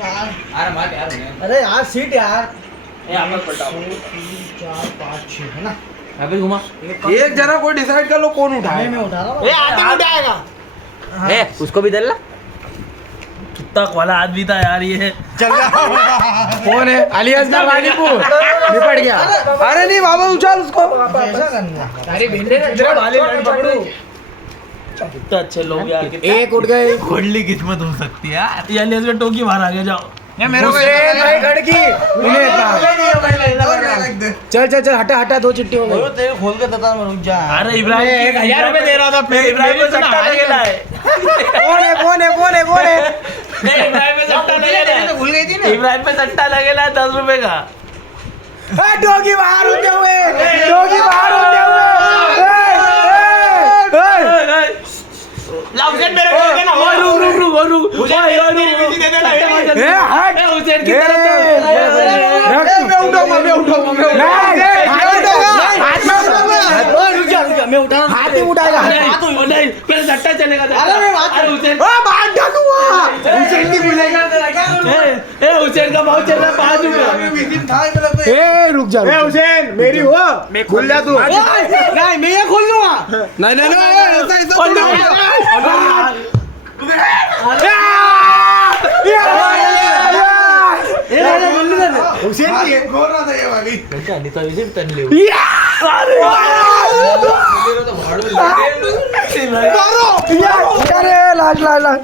अरे यार सीट यार चार पाँच छह है ना। अभी घुमा एक जना कोई डिसाइड कर लो कौन उठाए। मैं उठा रहा हूँ। आदमी उठाएगा उसको भी दे ला कुत्ता वाला आदमी था यार ये। चल जा। कौन है? अलियास का वालीपुर निपट गया। अरे नहीं बाबा उछाल उसको। ऐसा करना। अरे भेंडे ना जरा भाले लड़ पकड़ो कितने अच्छे लोग यार। एक उठ गए। खोडली किस्मत हो सकती है यार। ये अलियास में टोकी बाहर आगे जाओ। हुसैन भाई खड़की उन्हें चल चल चल हटा हटा 2 चिट्ठी हो गई। तेरे खोल के देता मैं रुक जा। अरे इब्राहिम 1000 रुपए दे रहा था फिर इब्राहिम पे सट्टा लगेला है। कौन है कौन है कौन है कौन है? इब्राहिम पे सट्टा लगेला है। भूल गई थी ना इब्राहिम पे सट्टा लगेला है 10 रुपए का। डोगी बाहर होते हुए डोगी बाहर होते हुए हुसैन मेरे को दे देना रुक हुसैन मेरे को दे देना हुसैन की तरफ रुक जा मैं उठा रहा हूं हाथ ही उठाएगा। नहीं पहले सट्टा चलेगा। अरे मैं बात अरे हुसैन बात ढकूंगा। हुसैन की बुलाएगा ए हुसैन का भाव चल रहा है 5 रुपए। ए रुक जा हुसैन मेरी हो खुल जा तू। नहीं मैं ये खोल दूंगा नहीं नहीं नहीं ऐसा ऐसा हुसैन की है। अरे लाज लाज लाज